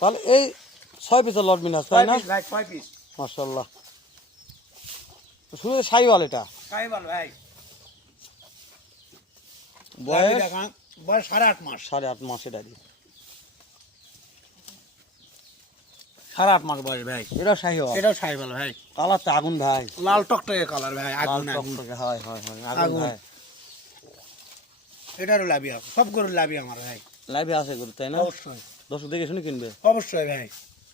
তাহলে এই 6 পিসের লট মিনাস তাই না? ভাই 6 পিস মাশাআল্লাহ। শুধু সাইওয়াল এটা সাইওয়াল ভাই। বয়স বয়স 8.5 মাস। 8.5 মাস এটা দি 8.5 মাস বয়স ভাই। এটা সাইওয়াল। এটাও সাইওয়াল ভাই। কালারটা আগুন ভাই। লাল টকটকে কালার ভাই, আগুন লাল আগুন। টকটকে হয় আগুন ভাই। এটারও লাভি সব গরুর লাভি আমার ভাই। লাইভে আছে গরু তাই না? অবশ্যই দর্শক দেখে শুনে কিনবে। অবশ্যই ভাই।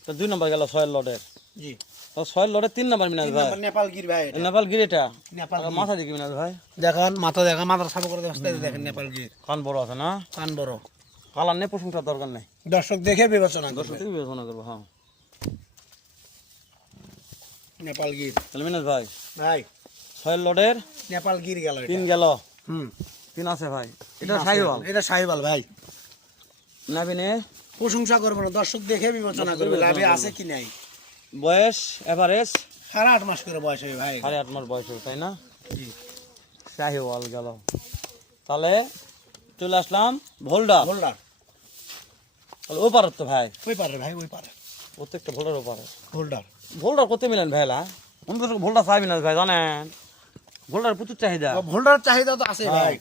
তো 2 নাম্বার গেল 6 লটের। জি। তো 6 লটের 3 নাম্বার মিনাস ভাই। নেপাল গির ভাই এটা। নেপাল গির এটা। নেপাল গির। মাথা দেখি মিনাস ভাই। দেখেন মাথা দেখেন, মাথার সাফ করে দেখেন নেপাল গির। কান বড় আছে না? কান বড়। কালার নেই, প্রশংসার দরকার নেই। দর্শক দেখে বিবেচনা দর্শক করবে। থেকে বিবেচনা করবো। হ্যাঁ নেপাল গির তাহলে মিনাস ভাই ভাই। 6 লটের নেপাল গির গেল এটা। 3 গেল। 3 আছে ভাই। এটা সাইওয়াল। এটা সাইওয়াল ভাই। নাবিনে প্রশংসা করবো না, দর্শক দেখে বিবেচনা করবে লাভে আছে কি নাই। বয়স এভারেজ 8.5 মাস করে বয়স হবে ভাই। 8.5 মাস বয়স তাই না? জি। সাইওয়াল গেল। তাহলে চলে আসলাম ভোল্ডার। ভোল্ডার তাহলে ও পারত তো ভাই। ওই পারে ভাই, ওই পারে প্রত্যেকটা ভোল্ডার ও পারে। ভোল্ডার। ভোল্ডার কত মিলেন ভাইলা? অন্য ভোল্ডার চাইবি না ভাই, জানেন ভোল্ডার প্রচুর চাহিদা। ভোল্ডার চাহিদা তো আছে ভাই।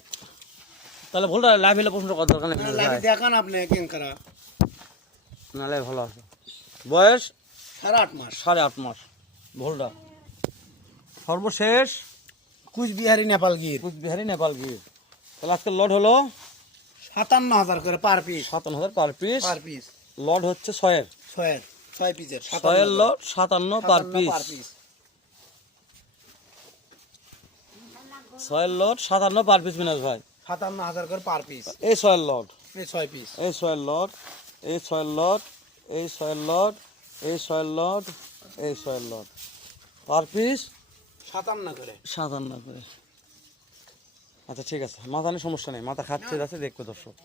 তাহলে ভোল্ডার লাইভ হলে প্রশ্ন কত দরকার নেই লাভি দেখান আপনি কেন করা। নালে ভালো আছে। বয়স 8.5 মাস। 8.5 মাস ভোল্ডার। সর্বশেষ কুচবিহারি নেপাল গির কুচবিহারি নেপাল গির। তাহলে আজকে লট হলো 57,000 করে per piece. 57,000 per piece. Per piece lot হচ্ছে 6 6 পিসের 6 লট 57 পার পিস। 6 লট 57 পার পিস মিনাস ভাই। 57,000 করে পার পিস। এই 6 লট, এই 6 পিস, এই 6 লট, এই 6 লট, এই 6 লট, এই 6 লট, এই 6 লট পার পিস 57 করে। 57 করে। আচ্ছা ঠিক আছে, মাথা নিয়ে সমস্যা নেই, মাথা খাচ্ছে যাচ্ছে দেখবে দর্শক।